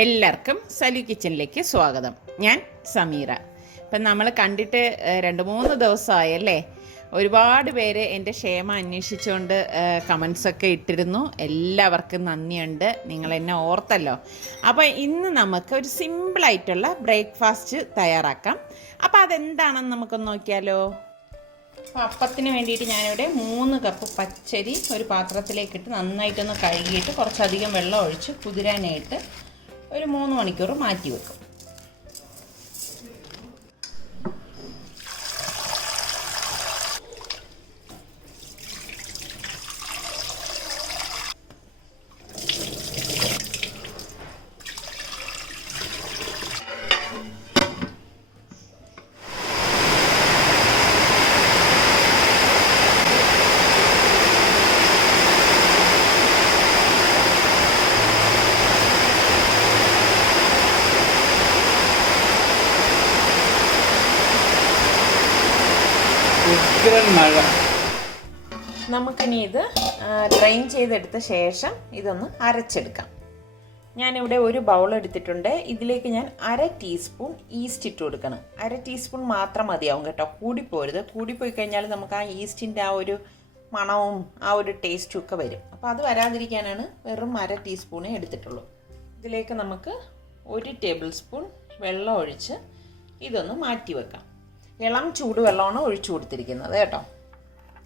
എല്ലാവർക്കും സലു കിച്ചണിലേക്ക് സ്വാഗതം. ഞാൻ സമീറ. ഇപ്പം നമ്മൾ കണ്ടിട്ട് 2-3 ദിവസമായല്ലേ. ഒരുപാട് പേര് എൻ്റെ ക്ഷേമം അന്വേഷിച്ചുകൊണ്ട് കമൻസൊക്കെ ഇട്ടിരുന്നു. എല്ലാവർക്കും നന്ദിയുണ്ട്, നിങ്ങൾ എന്നെ ഓർത്തല്ലോ. അപ്പോൾ ഇന്ന് നമുക്ക് ഒരു സിമ്പിളായിട്ടുള്ള ബ്രേക്ക്ഫാസ്റ്റ് തയ്യാറാക്കാം. അപ്പോൾ അതെന്താണെന്ന് നമുക്കൊന്ന് നോക്കിയാലോ. അപ്പോൾ അപ്പത്തിന് വേണ്ടിയിട്ട് ഞാനിവിടെ 3 കപ്പ് പച്ചരി ഒരു പാത്രത്തിലേക്കിട്ട് നന്നായിട്ടൊന്ന് കഴുകിയിട്ട് കുറച്ചധികം വെള്ളം ഒഴിച്ച് കുതിരാനായിട്ട് ഒരു 3 മണിക്കൂർ മാറ്റി വെക്കും. മഴ. നമുക്കിനി ഇത് ഡ്രെയിൻ ചെയ്തെടുത്ത ശേഷം ഇതൊന്ന് അരച്ചെടുക്കാം. ഞാനിവിടെ ഒരു ബൗൾ എടുത്തിട്ടുണ്ട്. ഇതിലേക്ക് ഞാൻ 1/2 ടീസ്പൂൺ ഈസ്റ്റ് ഇട്ട് കൊടുക്കണം. 1/2 ടീസ്പൂൺ മാത്രം മതിയാവും കേട്ടോ, കൂടിപ്പോരുത്. കൂടിപ്പോയി കഴിഞ്ഞാൽ നമുക്ക് ആ ഈസ്റ്റിൻ്റെ ആ ഒരു മണവും ആ ഒരു ടേസ്റ്റും ഒക്കെ വരും. അപ്പോൾ അത് വരാതിരിക്കാനാണ് വെറും 1/2 ടീസ്പൂണേ എടുത്തിട്ടുള്ളൂ. ഇതിലേക്ക് നമുക്ക് 1 ടേബിൾ സ്പൂൺ വെള്ളം ഒഴിച്ച് ഇതൊന്ന് മാറ്റി വെക്കാം. ഇളം ചൂടുവെള്ളമാണ് ഒഴിച്ചു കൊടുത്തിരിക്കുന്നത് കേട്ടോ.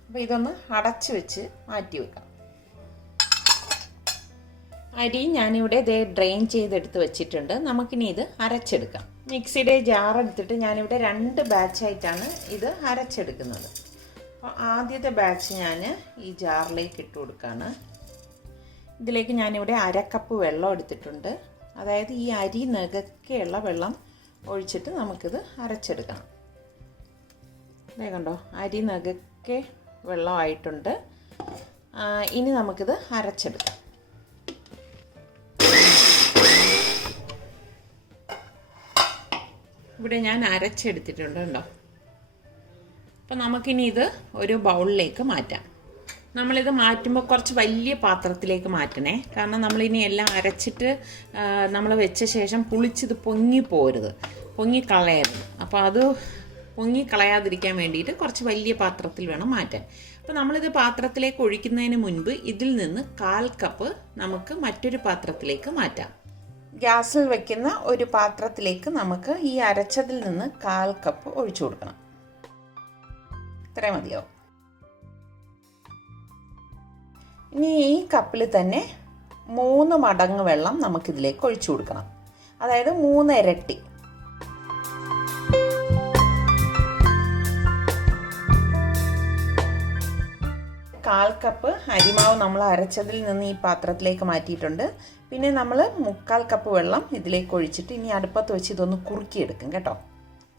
അപ്പോൾ ഇതൊന്ന് അടച്ച് വെച്ച് മാറ്റി വെക്കാം. അരി ഞാനിവിടെ ഡ്രെയിൻ ചെയ്തെടുത്ത് വെച്ചിട്ടുണ്ട്. നമുക്കിനി ഇത് അരച്ചെടുക്കാം. മിക്സിയുടെ ജാർ എടുത്തിട്ട് ഞാനിവിടെ 2 ബാച്ചായിട്ടാണ് ഇത് അരച്ചെടുക്കുന്നത്. അപ്പോൾ ആദ്യത്തെ ബാച്ച് ഞാൻ ഈ ജാറിലേക്ക് ഇട്ട് കൊടുക്കുകയാണ്. ഇതിലേക്ക് ഞാനിവിടെ 1/2 കപ്പ് വെള്ളം എടുത്തിട്ടുണ്ട്. അതായത് ഈ അരി നികക്കെയുള്ള വെള്ളം ഒഴിച്ചിട്ട് നമുക്കിത് അരച്ചെടുക്കണം. കണ്ടോ, അരി നകക്കെ വെള്ളമായിട്ടുണ്ട്. ഇനി നമുക്കിത് അരച്ചെടുക്കാം. ഇവിടെ ഞാൻ അരച്ചെടുത്തിട്ടുണ്ട് കേട്ടോ. അപ്പം നമുക്കിനി ഇത് ഒരു ബൗളിലേക്ക് മാറ്റാം. നമ്മളിത് മാറ്റുമ്പോൾ കുറച്ച് വലിയ പാത്രത്തിലേക്ക് മാറ്റണേ. കാരണം നമ്മളിനി എല്ലാം അരച്ചിട്ട് നമ്മൾ വെച്ച ശേഷം പുളിച്ചിത് പൊങ്ങിപ്പോരുത്, പൊങ്ങിക്കളയരുത്. അപ്പോൾ അത് പൊങ്ങിക്കളയാതിരിക്കാൻ വേണ്ടിയിട്ട് കുറച്ച് വലിയ പാത്രത്തിൽ വേണം മാറ്റാൻ. അപ്പോൾ നമ്മളിത് പാത്രത്തിലേക്ക് ഒഴിക്കുന്നതിന് മുൻപ് ഇതിൽ നിന്ന് 1/4 കപ്പ് നമുക്ക് മറ്റൊരു പാത്രത്തിലേക്ക് മാറ്റാം. ഗ്യാസിൽ വെക്കുന്ന ഒരു പാത്രത്തിലേക്ക് നമുക്ക് ഈ അരച്ചതിൽ നിന്ന് 1/4 കപ്പ് ഒഴിച്ചു കൊടുക്കണം. ഇത്രയും മതിയാവും. ഇനി ഈ കപ്പിൽ തന്നെ 3 മടങ്ങ് വെള്ളം നമുക്കിതിലേക്ക് ഒഴിച്ചു കൊടുക്കണം. അതായത് 3 ഇരട്ടി. കാൽ കപ്പ് അരിമാവ് നമ്മൾ അരച്ചതിൽ നിന്ന് ഈ പാത്രത്തിലേക്ക് മാറ്റിയിട്ടുണ്ട്. പിന്നെ നമ്മൾ 3/4 കപ്പ് വെള്ളം ഇതിലേക്ക് ഒഴിച്ചിട്ട് ഇനി അടുപ്പത്ത് വെച്ച് ഇതൊന്ന് കുറുക്കിയെടുക്കും കേട്ടോ.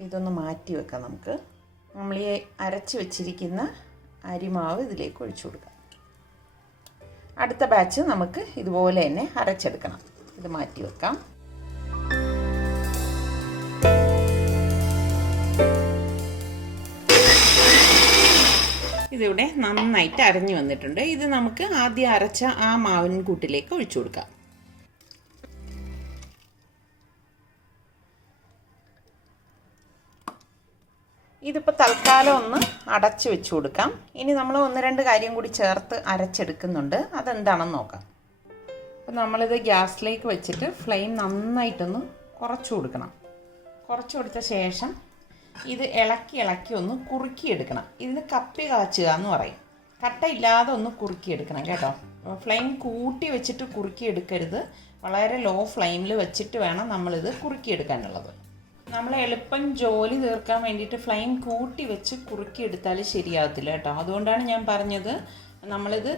ഇതൊന്ന് മാറ്റി വെക്കാം. നമുക്ക് നമ്മൾ ഈ അരച്ച് വെച്ചിരിക്കുന്ന അരിമാവ് ഇതിലേക്ക് ഒഴിച്ചു കൊടുക്കാം. അടുത്ത ബാച്ച് നമുക്ക് ഇതുപോലെ തന്നെ അരച്ചെടുക്കണം. ഇത് മാറ്റി വെക്കാം. ഇതിവിടെ നന്നായിട്ട് അരഞ്ഞു വന്നിട്ടുണ്ട്. ഇത് നമുക്ക് ആദ്യം അരച്ച ആ മാവിൻ കൂട്ടിലേക്ക് ഒഴിച്ചു കൊടുക്കാം. ഇതിപ്പോൾ തൽക്കാലം ഒന്ന് അടച്ചു വെച്ച് കൊടുക്കാം. ഇനി നമ്മൾ 1-2 കാര്യം കൂടി ചേർത്ത് അരച്ചെടുക്കുന്നുണ്ട്. അതെന്താണെന്ന് നോക്കാം. അപ്പോൾ നമ്മളിത് ഗ്യാസിലേക്ക് വെച്ചിട്ട് ഫ്ലെയിം നന്നായിട്ടൊന്ന് കുറച്ച് കൊടുക്കണം. കുറച്ച് കൊടുത്ത ശേഷം ഇത് ഇളക്കി ഒന്ന് കുറുക്കിയെടുക്കണം. ഇതിന് കപ്പി കാച്ചുക എന്ന് പറയും. കട്ടയില്ലാതെ ഒന്ന് കുറുക്കിയെടുക്കണം കേട്ടോ. ഫ്ലെയിം കൂട്ടി വെച്ചിട്ട് കുറുക്കിയെടുക്കരുത്. വളരെ ലോ ഫ്ലെയിമിൽ വെച്ചിട്ട് വേണം നമ്മളിത് കുറുക്കിയെടുക്കാനുള്ളത്. നമ്മൾ എളുപ്പം ജോലി തീർക്കാൻ വേണ്ടിയിട്ട് ഫ്ലെയിം കൂട്ടി വെച്ച് കുറുക്കിയെടുത്താൽ ശരിയാകത്തില്ല കേട്ടോ. അതുകൊണ്ടാണ് ഞാൻ പറഞ്ഞത് നമ്മളിത്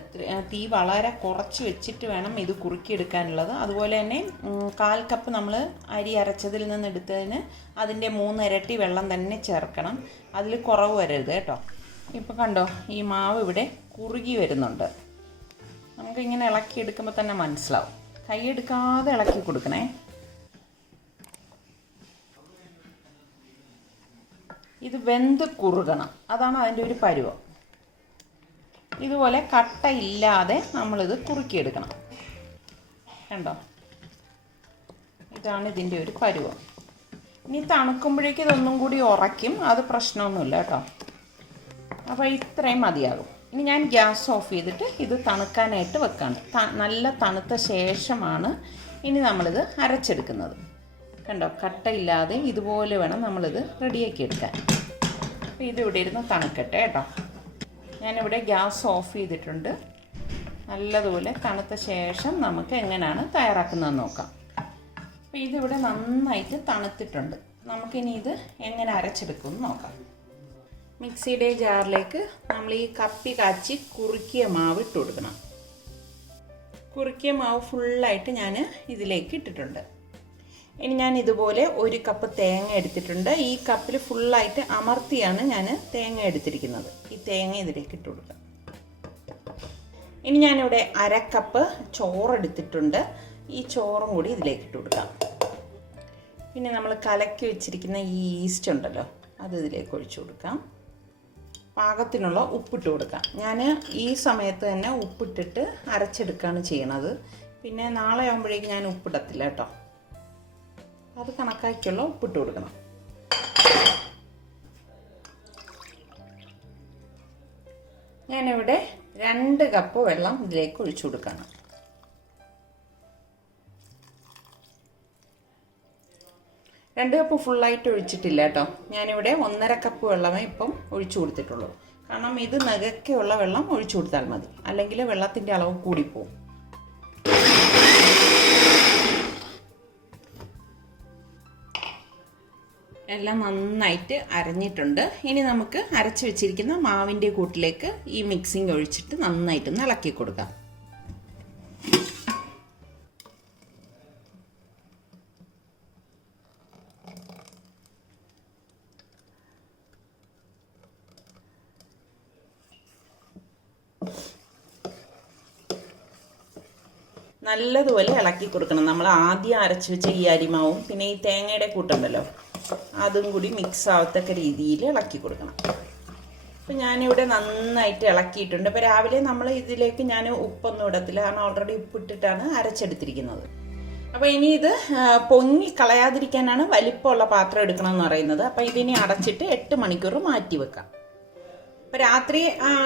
തീ വളരെ കുറച്ച് വെച്ചിട്ട് വേണം ഇത് കുറുക്കിയെടുക്കാനുള്ളത്. അതുപോലെ തന്നെ 1/4 കപ്പ് നമ്മൾ അരി അരച്ചതിൽ നിന്ന് എടുത്തതിന് അതിൻ്റെ 3 ഇരട്ടി വെള്ളം തന്നെ ചേർക്കണം. അതിൽ കുറവ് വരരുത് കേട്ടോ. ഇപ്പോൾ കണ്ടോ, ഈ മാവ് ഇവിടെ കുറുകി വരുന്നുണ്ട്. നമുക്കിങ്ങനെ ഇളക്കിയെടുക്കുമ്പോൾ തന്നെ മനസ്സിലാവും. കൈയെടുക്കാതെ ഇളക്കി കൊടുക്കണേ. ഇത് വെന്ത് കുറുകണം, അതാണ് അതിൻ്റെ ഒരു പരുവം. ഇതുപോലെ കട്ടയില്ലാതെ നമ്മളിത് കുറുക്കിയെടുക്കണം. കണ്ടോ, ഇതാണ് ഇതിൻ്റെ ഒരു പരുവം. ഇനി തണുക്കുമ്പോഴേക്കും ഇതൊന്നും കൂടി ഉറയ്ക്കും, അത് പ്രശ്നമൊന്നുമില്ല കേട്ടോ. അപ്പോൾ ഇത്രയും മതിയാകും. ഇനി ഞാൻ ഗ്യാസ് ഓഫ് ചെയ്തിട്ട് ഇത് തണുക്കാനായിട്ട് വെക്കാണ്. നല്ല തണുത്ത ശേഷമാണ് ഇനി നമ്മളിത് അരച്ചെടുക്കുന്നത്. കണ്ടോ, കട്ടയില്ലാതെ ഇതുപോലെ വേണം നമ്മളിത് റെഡിയാക്കി എടുക്കാൻ. അപ്പോൾ ഇതിവിടെ ഇരുന്ന് തണുക്കട്ടെ കേട്ടോ. ഞാനിവിടെ ഗ്യാസ് ഓഫ് ചെയ്തിട്ടുണ്ട്. നല്ലതുപോലെ തണുത്ത ശേഷം നമുക്ക് എങ്ങനെയാണ് തയ്യാറാക്കുന്നതെന്ന് നോക്കാം. അപ്പോൾ ഇതിവിടെ നന്നായിട്ട് തണുത്തിട്ടുണ്ട്. നമുക്കിനി ഇത് എങ്ങനെ അരച്ചെടുക്കുമെന്ന് നോക്കാം. മിക്സിയുടെ ജാറിലേക്ക് നമ്മൾ ഈ കപ്പി കാച്ചി കുറുക്കിയ മാവ് ഇട്ട് കൊടുക്കണം. കുറുക്കിയ മാവ് ഫുള്ളായിട്ട് ഞാൻ ഇതിലേക്ക് ഇട്ടിട്ടുണ്ട്. ഇനി ഞാൻ ഇതുപോലെ 1 കപ്പ് തേങ്ങ എടുത്തിട്ടുണ്ട്. ഈ കപ്പിൽ ഫുള്ളായിട്ട് അമർത്തിയാണ് ഞാൻ തേങ്ങ എടുത്തിരിക്കുന്നത്. ഈ തേങ്ങ ഇതിലേക്ക് ഇട്ട് കൊടുക്കാം. ഇനി ഞാനിവിടെ 1/2 കപ്പ് ചോറെടുത്തിട്ടുണ്ട്. ഈ ചോറും കൂടി ഇതിലേക്ക് ഇട്ട് കൊടുക്കാം. പിന്നെ നമ്മൾ കലക്കി വെച്ചിരിക്കുന്ന ഈ ഈസ്റ്റ് ഉണ്ടല്ലോ, അത് ഇതിലേക്ക് ഒഴിച്ചു കൊടുക്കാം. പാകത്തിനുള്ള ഉപ്പിട്ട് കൊടുക്കാം. ഞാൻ ഈ സമയത്ത് തന്നെ ഉപ്പിട്ടിട്ട് അരച്ചെടുക്കുകയാണ് ചെയ്യണത്. പിന്നെ നാളെ ആകുമ്പോഴേക്കും ഞാൻ ഉപ്പിടത്തില്ല കേട്ടോ. അത് കണക്കാക്കിയുള്ള ഉപ്പിട്ട് കൊടുക്കണം. ഞാനിവിടെ 2 കപ്പ് വെള്ളം ഇതിലേക്ക് ഒഴിച്ചു കൊടുക്കണം. 2 കപ്പ് ഫുള്ളായിട്ട് ഒഴിച്ചിട്ടില്ല കേട്ടോ. ഞാനിവിടെ 1.5 കപ്പ് വെള്ളമേ ഇപ്പം ഒഴിച്ചു കൊടുത്തിട്ടുള്ളൂ. കാരണം ഇത് നഗയ്ക്കുള്ള വെള്ളം ഒഴിച്ചു കൊടുത്താൽ മതി, അല്ലെങ്കിൽ വെള്ളത്തിൻ്റെ അളവ് കൂടിപ്പോവും. എല്ലാം നന്നായിട്ട് അരഞ്ഞിട്ടുണ്ട്. ഇനി നമുക്ക് അരച്ച് വെച്ചിരിക്കുന്ന മാവിൻ്റെ കൂട്ടിലേക്ക് ഈ മിക്സിങ് ഒഴിച്ചിട്ട് നന്നായിട്ടൊന്ന് ഇളക്കി കൊടുക്കാം. നല്ലതുപോലെ ഇളക്കി കൊടുക്കണം. നമ്മൾ ആദ്യം അരച്ച് വെച്ച ഈ അരിമാവും പിന്നെ ഈ തേങ്ങയുടെ കൂട്ടുണ്ടല്ലോ, അതും കൂടി മിക്സ് ആവത്തക്ക രീതിയിൽ ഇളക്കി കൊടുക്കണം. അപ്പം ഞാനിവിടെ നന്നായിട്ട് ഇളക്കിയിട്ടുണ്ട്. ഇപ്പോൾ രാവിലെ നമ്മൾ ഇതിലേക്ക് ഞാൻ ഉപ്പൊന്നും ഇടത്തില്ല, കാരണം ഓൾറെഡി ഉപ്പിട്ടിട്ടാണ് അരച്ചെടുത്തിരിക്കുന്നത്. അപ്പോൾ ഇനി ഇത് പൊങ്ങി കളയാതിരിക്കാനാണ് വലിപ്പമുള്ള പാത്രം എടുക്കണമെന്ന് പറയുന്നത്. അപ്പോൾ ഇതിനി അടച്ചിട്ട് 8 മണിക്കൂർ മാറ്റി വെക്കാം. അപ്പോൾ രാത്രി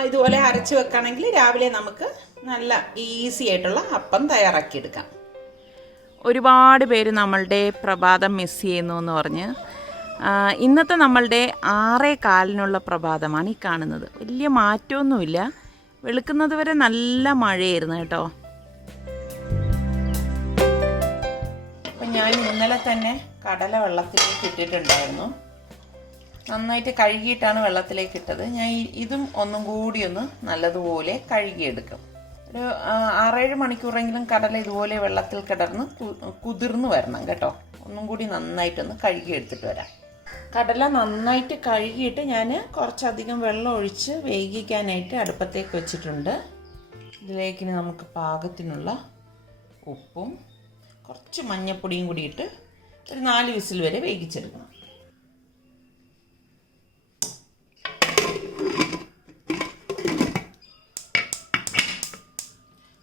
ഇതുപോലെ അരച്ച് വെക്കുകയാണെങ്കിൽ രാവിലെ നമുക്ക് നല്ല ഈസി ആയിട്ടുള്ള അപ്പം തയ്യാറാക്കിയെടുക്കാം. ഒരുപാട് പേര് നമ്മളുടെ പ്രഭാതം മിസ് ചെയ്യുന്നു എന്ന് പറഞ്ഞ് ഇന്നത്തെ നമ്മളുടെ 6:15 പ്രഭാതമാണ് ഈ കാണുന്നത്. വലിയ മാറ്റമൊന്നുമില്ല. വെളുക്കുന്നത് വരെ നല്ല മഴയായിരുന്നു കേട്ടോ. അപ്പം ഞാൻ ഇന്നലെ തന്നെ കടല വെള്ളത്തിലേക്ക് ഇട്ടിട്ടുണ്ടായിരുന്നു. നന്നായിട്ട് കഴുകിയിട്ടാണ് വെള്ളത്തിലേക്ക് ഇട്ടത്. ഞാൻ ഇതും ഒന്നും കൂടി ഒന്ന് നല്ലതുപോലെ കഴുകിയെടുക്കും. ഒരു 6-7 മണിക്കൂറെങ്കിലും കടല ഇതുപോലെ വെള്ളത്തിൽ കിടന്ന് കുതിർന്ന് വരണം കേട്ടോ. ഒന്നും കൂടി നന്നായിട്ടൊന്ന് കഴുകിയെടുത്തിട്ട് വരാം. കടല നന്നായിട്ട് കഴുകിയിട്ട് ഞാൻ കുറച്ചധികം വെള്ളം ഒഴിച്ച് വേവിക്കാനായിട്ട് അടുപ്പത്തേക്ക് വെച്ചിട്ടുണ്ട്. ഇതിലേക്ക് നമുക്ക് പാകത്തിനുള്ള ഉപ്പും കുറച്ച് മഞ്ഞൾപ്പൊടിയും കൂടി ഇട്ട് ഒരു 4 വിസിൽ വരെ വേവിച്ചെടുക്കണം.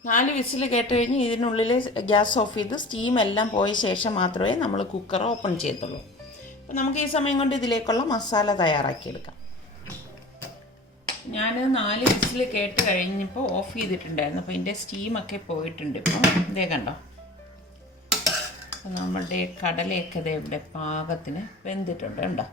നാല് വിസിൽ കേട്ട് കഴിഞ്ഞ് ഇതിനുള്ളിൽ ഗ്യാസ് ഓഫ് ചെയ്ത് സ്റ്റീം എല്ലാം പോയ ശേഷം മാത്രമേ നമ്മൾ കുക്കർ ഓപ്പൺ ചെയ്യത്തുള്ളൂ. അപ്പോൾ നമുക്ക് ഈ സമയം കൊണ്ട് ഇതിലേക്കുള്ള മസാല തയ്യാറാക്കിയെടുക്കാം. ഞാൻ 4 വിസിൽ കേട്ട് കഴിഞ്ഞപ്പോൾ ഓഫ് ചെയ്തിട്ടുണ്ടായിരുന്നു. അപ്പോൾ ഇതിൻ്റെ സ്റ്റീമൊക്കെ പോയിട്ടുണ്ട്. ഇപ്പം ഇതേ കണ്ടോ. അപ്പോൾ നമ്മളുടെ കടലയൊക്കെ ഇതേ ഇവിടെ പാകത്തിന് വെന്തിട്ടുണ്ട് കണ്ടോ.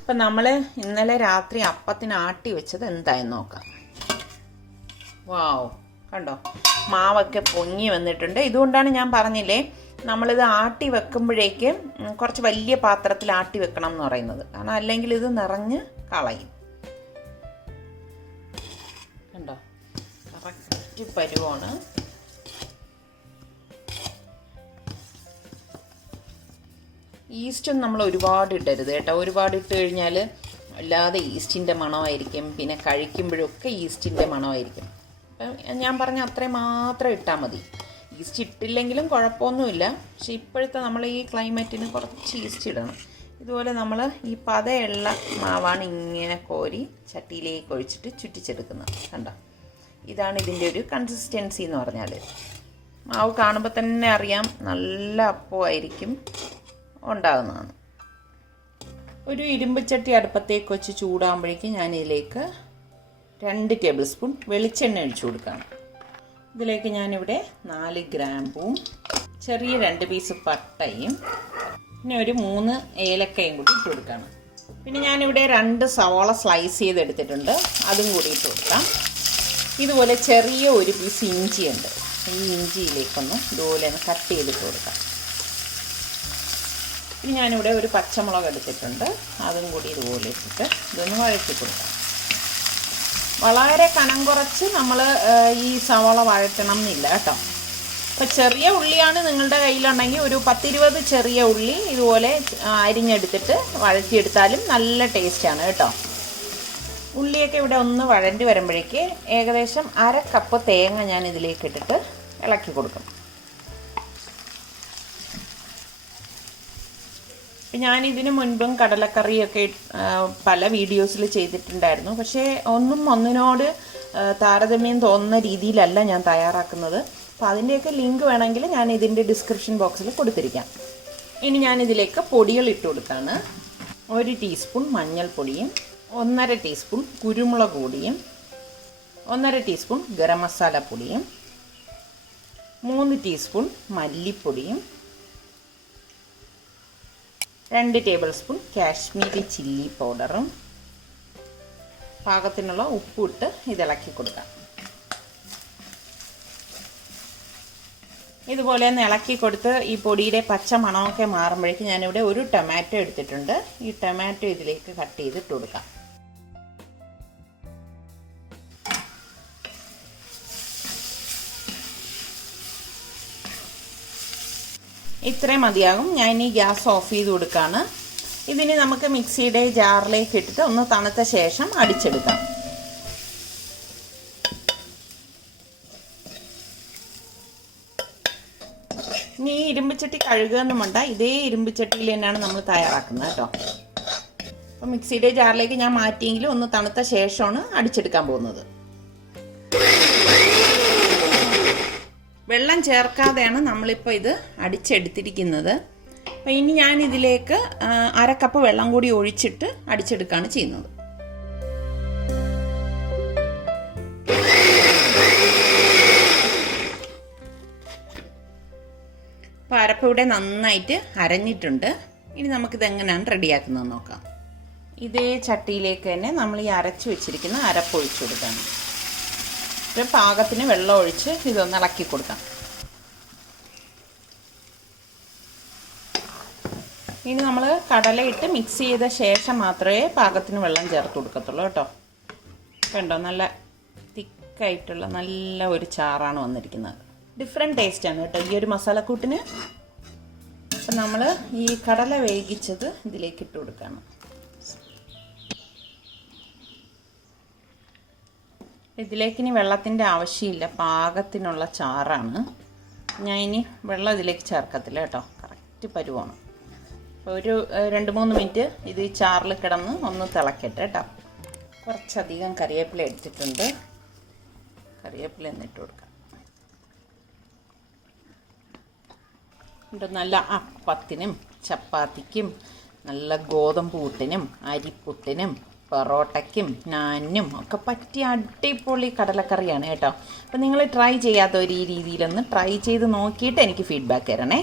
അപ്പം നമ്മൾ ഇന്നലെ രാത്രി അപ്പത്തിന് ആട്ടി വെച്ചത് എന്തായെന്ന് നോക്കാം. വാവ്, കണ്ടോ മാവൊക്കെ പൊങ്ങി വന്നിട്ടുണ്ട്. ഇതുകൊണ്ടാണ് ഞാൻ പറഞ്ഞില്ലേ നമ്മളിത് ആട്ടി വെക്കുമ്പോഴേക്കും കുറച്ച് വലിയ പാത്രത്തിൽ ആട്ടി വെക്കണം എന്ന് പറയുന്നത്. കാരണം അല്ലെങ്കിൽ ഇത് നിറഞ്ഞ് കളയും. കണ്ടോ, കറക്റ്റ് പരുവാണ്. ഈസ്റ്റൊന്നും നമ്മൾ ഒരുപാട് ഇടരുത് കേട്ടോ. ഒരുപാട് ഇട്ട് കഴിഞ്ഞാൽ അല്ലാതെ ഈസ്റ്റിൻ്റെ മണമായിരിക്കും. പിന്നെ കഴിക്കുമ്പോഴൊക്കെ ഈസ്റ്റിൻ്റെ മണമായിരിക്കും. അപ്പം ഞാൻ പറഞ്ഞ അത്രയും മാത്രം ഇട്ടാൽ മതി. ഈസ്റ്റ് ഇട്ടില്ലെങ്കിലും കുഴപ്പമൊന്നുമില്ല. പക്ഷെ ഇപ്പോഴത്തെ നമ്മൾ ഈ ക്ലൈമറ്റിന് കുറച്ച് ഈസ്റ്റ് ഇടണം. ഇതുപോലെ നമ്മൾ ഈ പതയുള്ള മാവാണ് ഇങ്ങനെ കോരി ചട്ടിയിലേക്ക് ഒഴിച്ചിട്ട് ചുറ്റിച്ചെടുക്കുന്നത്. കണ്ടോ, ഇതാണ് ഇതിൻ്റെ ഒരു കൺസിസ്റ്റൻസി എന്ന് പറഞ്ഞാൽ. മാവ് കാണുമ്പോൾ തന്നെ അറിയാം നല്ല അപ്പമായിരിക്കും ഉണ്ടാകുന്നതാണ്. ഒരു ഇരുമ്പ് ചട്ടി അടുപ്പത്തേക്ക് വെച്ച് ചൂടാകുമ്പോഴേക്കും ഞാനിതിലേക്ക് 2 ടേബിൾ സ്പൂൺ വെളിച്ചെണ്ണ ഒഴിച്ചു കൊടുക്കുകയാണ്. ഇതിലേക്ക് ഞാനിവിടെ 4 ഗ്രാമ്പും ചെറിയ 2 പീസ് പട്ടയും പിന്നെ ഒരു 3 ഏലക്കയും കൂടി ഇട്ട് കൊടുക്കുകയാണ്. പിന്നെ ഞാനിവിടെ 2 സവാള സ്ലൈസ് ചെയ്തെടുത്തിട്ടുണ്ട്, അതും കൂടി ഇട്ട് കൊടുക്കാം. ഇതുപോലെ ചെറിയ ഒരു പീസ് ഇഞ്ചിയുണ്ട്, ഈ ഇഞ്ചിയിലേക്കൊന്ന് ഇതുപോലെ ഒന്ന് കട്ട് ചെയ്തിട്ട് കൊടുക്കാം. പിന്നെ ഞാനിവിടെ ഒരു പച്ചമുളക് എടുത്തിട്ടുണ്ട്, അതും കൂടി ഇതുപോലെ ഇട്ടിട്ട് ഇതൊന്ന് വഴറ്റി കൊടുക്കാം. വളരെ കനം കുറച്ച് നമ്മൾ ഈ സവാള വഴറ്റണം എന്നില്ല കേട്ടോ. അപ്പോൾ ചെറിയ ഉള്ളിയാണ് നിങ്ങളുടെ കയ്യിലുണ്ടെങ്കിൽ ഒരു 10-20 ചെറിയ ഉള്ളി ഇതുപോലെ അരിഞ്ഞെടുത്തിട്ട് വഴറ്റിയെടുത്താലും നല്ല ടേസ്റ്റാണ് കേട്ടോ. ഉള്ളിയൊക്കെ ഇവിടെ ഒന്ന് വഴണ്ടി വരുമ്പോഴേക്ക് ഏകദേശം 1/2 കപ്പ് തേങ്ങ ഞാൻ ഇതിലേക്ക് ഇട്ടിട്ട് ഇളക്കി കൊടുക്കും. ഞാനിതിന് മുൻപും കടലക്കറിയൊക്കെ പല വീഡിയോസിൽ ചെയ്തിട്ടുണ്ടായിരുന്നു. പക്ഷേ ഒന്നിനോട് താരതമ്യം തോന്നുന്ന രീതിയിലല്ല ഞാൻ തയ്യാറാക്കുന്നത്. അപ്പോൾ അതിൻ്റെയൊക്കെ ലിങ്ക് വേണമെങ്കിൽ ഞാൻ ഇതിൻ്റെ ഡിസ്ക്രിപ്ഷൻ ബോക്സിൽ കൊടുത്തിരിക്കാം. ഇനി ഞാനിതിലേക്ക് പൊടികൾ ഇട്ട് കൊടുക്കുകയാണ്. 1 ടീസ്പൂൺ മഞ്ഞൾപ്പൊടിയും 1/2 ടീസ്പൂൺ കുരുമുളക് പൊടിയും 1/2 ടീസ്പൂൺ ഗരം മസാല പൊടിയും 3 ടീസ്പൂൺ മല്ലിപ്പൊടിയും 2 ടേബിൾ സ്പൂൺ കാശ്മീരി ചില്ലി പൗഡറും പാകത്തിനുള്ള ഉപ്പിട്ട് ഇതിളക്കി കൊടുക്കാം. ഇതുപോലെ ഒന്ന് ഇളക്കി കൊടുത്ത് ഈ പൊടിയുടെ പച്ച മണമൊക്കെ മാറുമ്പോഴേക്കും ഞാനിവിടെ ഒരു ടൊമാറ്റോ എടുത്തിട്ടുണ്ട്. ഈ ടൊമാറ്റോ ഇതിലേക്ക് കട്ട് ചെയ്തിട്ട് കൊടുക്കാം. ഇത്രയും മതിയാകും. ഞാൻ ഈ ഗ്യാസ് ഓഫ് ചെയ്ത് കൊടുക്കുകയാണ്. ഇതിന് നമുക്ക് മിക്സിയുടെ ജാറിലേക്ക് ഇട്ടിട്ട് ഒന്ന് തണുത്ത ശേഷം അടിച്ചെടുക്കാം. ഇനി ഈ ഇരുമ്പുചട്ടി കഴുകുകയൊന്നും വേണ്ട, ഇതേ ഇരുമ്പുചട്ടിയിൽ തന്നെയാണ് നമ്മൾ തയ്യാറാക്കുന്നത് കേട്ടോ. അപ്പോൾ മിക്സിയുടെ ജാറിലേക്ക് ഞാൻ മാറ്റിയെങ്കിലും ഒന്ന് തണുത്ത ശേഷമാണ് അടിച്ചെടുക്കാൻ പോകുന്നത്. വെള്ളം ചേർക്കാതെയാണ് നമ്മളിപ്പോൾ ഇത് അടിച്ചെടുത്തിരിക്കുന്നത്. അപ്പോൾ ഇനി ഞാൻ ഇതിലേക്ക് 1/2 കപ്പ് വെള്ളം കൂടി ഒഴിച്ചിട്ട് അടിച്ചെടുക്കുകയാണ് ചെയ്യുന്നത്. അപ്പോൾ അരപ്പ് ഇവിടെ നന്നായിട്ട് അരഞ്ഞിട്ടുണ്ട്. ഇനി നമുക്കിത് എങ്ങനെയാണ് റെഡിയാക്കുന്നത് നോക്കാം. ഇതേ ചട്ടിയിലേക്ക് തന്നെ നമ്മൾ ഈ അരച്ച് വെച്ചിരിക്കുന്ന അരപ്പ് ഒഴിച്ചു കൊടുക്കണം. പാകത്തിന് വെള്ളം ഒഴിച്ച് ഇതൊന്ന് ഇളക്കി കൊടുക്കാം. ഇനി നമ്മൾ കടലയിട്ട് മിക്സ് ചെയ്ത ശേഷം മാത്രമേ പാകത്തിന് വെള്ളം ചേർത്ത് കൊടുക്കത്തുള്ളൂ കേട്ടോ. കണ്ടോ, നല്ല തിക്കായിട്ടുള്ള നല്ല ഒരു ചാറാണ് വന്നിരിക്കുന്നത്. ഡിഫറെൻറ്റ് ടേസ്റ്റാണ് കേട്ടോ ഈ ഒരു മസാലക്കൂട്ടിന്. അപ്പം നമ്മൾ ഈ കടല വേവിച്ചത് ഇതിലേക്ക് ഇട്ട് കൊടുക്കണം. ഇതിലേക്കിനി വെള്ളത്തിൻ്റെ ആവശ്യമില്ല, പാകത്തിനുള്ള ചാറാണ്. ഞാൻ ഇനി വെള്ളം ഇതിലേക്ക് ചേർക്കത്തില്ല കേട്ടോ, കറക്റ്റ് പരുവാണ്. അപ്പോൾ ഒരു 2-3 മിനിറ്റ് ഇത് ഈ ചാറിൽ കിടന്ന് ഒന്ന് തിളക്കട്ടെ കേട്ടോ. കുറച്ചധികം കറിവേപ്പില എടുത്തിട്ടുണ്ട്, കറിവേപ്പില എന്നിട്ട് കൊടുക്കാം. നല്ല അപ്പത്തിനും ചപ്പാത്തിക്കും നല്ല ഗോതമ്പ് പുട്ടിനും അരിപ്പുട്ടിനും പൊറോട്ടയ്ക്കും നാനിനും ഒക്കെ പറ്റിയ അടിപൊളി കടലക്കറിയാണ് കേട്ടോ. അപ്പോൾ നിങ്ങൾ ട്രൈ ചെയ്യാത്തവർ ഈ രീതിയിലൊന്ന് ട്രൈ ചെയ്ത് നോക്കിയിട്ട് എനിക്ക് ഫീഡ്ബാക്ക് തരണേ.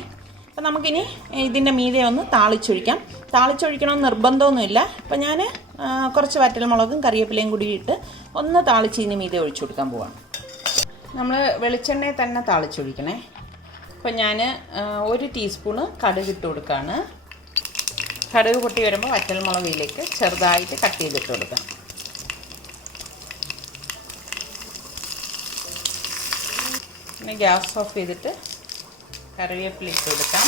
അപ്പോൾ നമുക്കിനി ഇതിൻ്റെ മീതെ ഒന്ന് താളിച്ചൊഴിക്കാം. താളിച്ചൊഴിക്കണമെന്ന് നിർബന്ധമൊന്നുമില്ല. അപ്പോൾ ഞാൻ കുറച്ച് വറ്റൽമുളകും കറിവേപ്പിലയും കൂടി ഇട്ട് ഒന്ന് താളിച്ച് ഇതിന് മീതെ ഒഴിച്ചു കൊടുക്കാൻ പോവാണ്. നമ്മൾ വെളിച്ചെണ്ണയിൽ തന്നെ താളിച്ചൊഴിക്കണേ. അപ്പോൾ ഞാൻ 1 ടീസ്പൂണ് കടുക് ഇട്ട് കൊടുക്കുകയാണ്. കടുക് പൊട്ടി വരുമ്പോൾ വറ്റൽമുളകിലേക്ക് ചെറുതായിട്ട് കട്ട് ചെയ്തിട്ട് കൊടുക്കാം. പിന്നെ ഗ്യാസ് ഓഫ് ചെയ്തിട്ട് കറിവേപ്പില ഇട്ട് കൊടുക്കാം.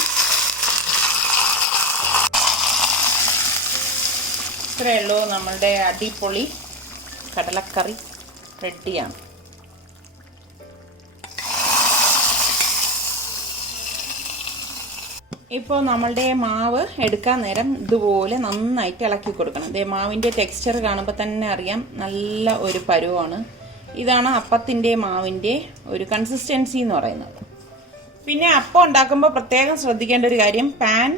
ഇത്രയേ ഉള്ളൂ, നമ്മളുടെ അടിപൊളി കടലക്കറി റെഡിയാണ്. ഇപ്പോൾ നമ്മളുടെ മാവ് എടുക്കാൻ നേരം ഇതുപോലെ നന്നായിട്ട് ഇളക്കി കൊടുക്കണം. മാവിൻ്റെ ടെക്സ്ചർ കാണുമ്പോൾ തന്നെ അറിയാം നല്ല ഒരു പരുവാണ്. ഇതാണ് അപ്പത്തിൻ്റെ മാവിൻ്റെ ഒരു കൺസിസ്റ്റൻസി എന്ന് പറയുന്നത്. പിന്നെ അപ്പം ഉണ്ടാക്കുമ്പോൾ പ്രത്യേകം ശ്രദ്ധിക്കേണ്ട ഒരു കാര്യം, പാൻ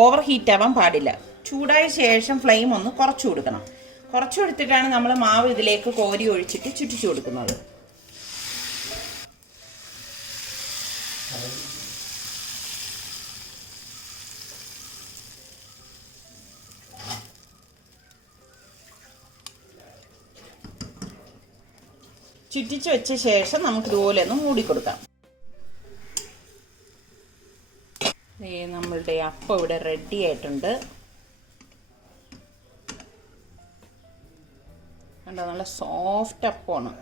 ഓവർ ഹീറ്റ് ആവാൻ പാടില്ല. ചൂടായ ശേഷം ഫ്ലെയിം ഒന്ന് കുറച്ചു കൊടുക്കണം. കുറച്ചു കൊടുത്തിട്ടാണ് നമ്മൾ മാവ് ഇതിലേക്ക് കോരി ഒഴിച്ചിട്ട് ചുറ്റിച്ചു കൊടുക്കുന്നത്. ചുറ്റിച്ച് വെച്ച ശേഷം നമുക്ക് ഇതുപോലെ ഒന്ന് മൂടിക്കൊടുക്കാം. നമ്മളുടെ അപ്പം ഇവിടെ റെഡി ആയിട്ടുണ്ട്. കണ്ടോ, നല്ല സോഫ്റ്റ് അപ്പമാണ്.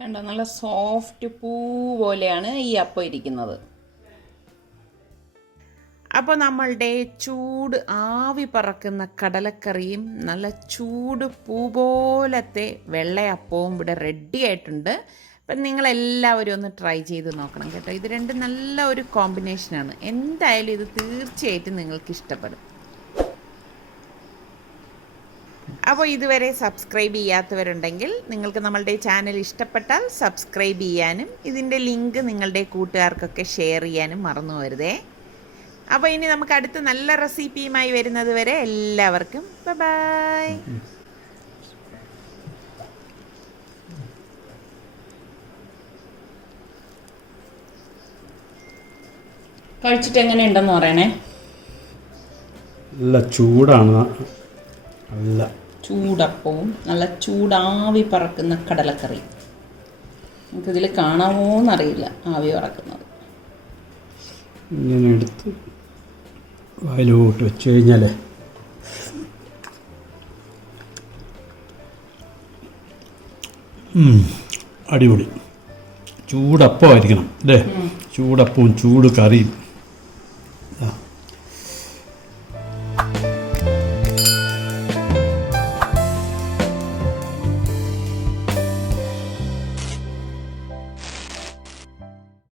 കണ്ടോ, നല്ല സോഫ്റ്റ് പൂ പോലെയാണ് ഈ അപ്പം ഇരിക്കുന്നത്. അപ്പോൾ നമ്മളുടെ ചൂട് ആവി പറക്കുന്ന കടലക്കറിയും നല്ല ചൂട് പൂ പോലത്തെ വെള്ളയപ്പവും ഇവിടെ റെഡി ആയിട്ടുണ്ട്. അപ്പം നിങ്ങളെല്ലാവരും ഒന്ന് ട്രൈ ചെയ്ത് നോക്കണം കേട്ടോ. ഇത് രണ്ടും നല്ല ഒരു കോമ്പിനേഷനാണ്. എന്തായാലും ഇത് തീർച്ചയായിട്ടും നിങ്ങൾക്ക് ഇഷ്ടപ്പെടും. അപ്പോൾ ഇതുവരെ സബ്സ്ക്രൈബ് ചെയ്യാത്തവരുണ്ടെങ്കിൽ നിങ്ങൾക്ക് നമ്മളുടെ ചാനൽ ഇഷ്ടപ്പെട്ടാൽ സബ്സ്ക്രൈബ് ചെയ്യാനും ഇതിൻ്റെ ലിങ്ക് നിങ്ങളുടെ കൂട്ടുകാർക്കൊക്കെ ഷെയർ ചെയ്യാനും മറന്നു വരുതേ. അപ്പോൾ ഇനി നമുക്ക് അടുത്ത നല്ല റെസിപ്പിയുമായി വരുന്നത് വരെ എല്ലാവർക്കും ബൈ. കഴിച്ചിട്ട് എങ്ങനെയുണ്ടെന്ന് പറയണേ. നല്ല ചൂടാണ്. നല്ല ചൂടപ്പവും നല്ല ചൂടാവി പറക്കുന്ന കടലക്കറി. നമുക്കിതിൽ കാണാമോന്നറിയില്ല ആവി പറക്കുന്നത്. ഇങ്ങനെ എടുത്ത് വായിലോട്ട് വെച്ച് കഴിഞ്ഞാൽ അടിപൊളി ചൂടപ്പമായിരിക്കണം അല്ലേ. ചൂടപ്പവും ചൂട് കറിയും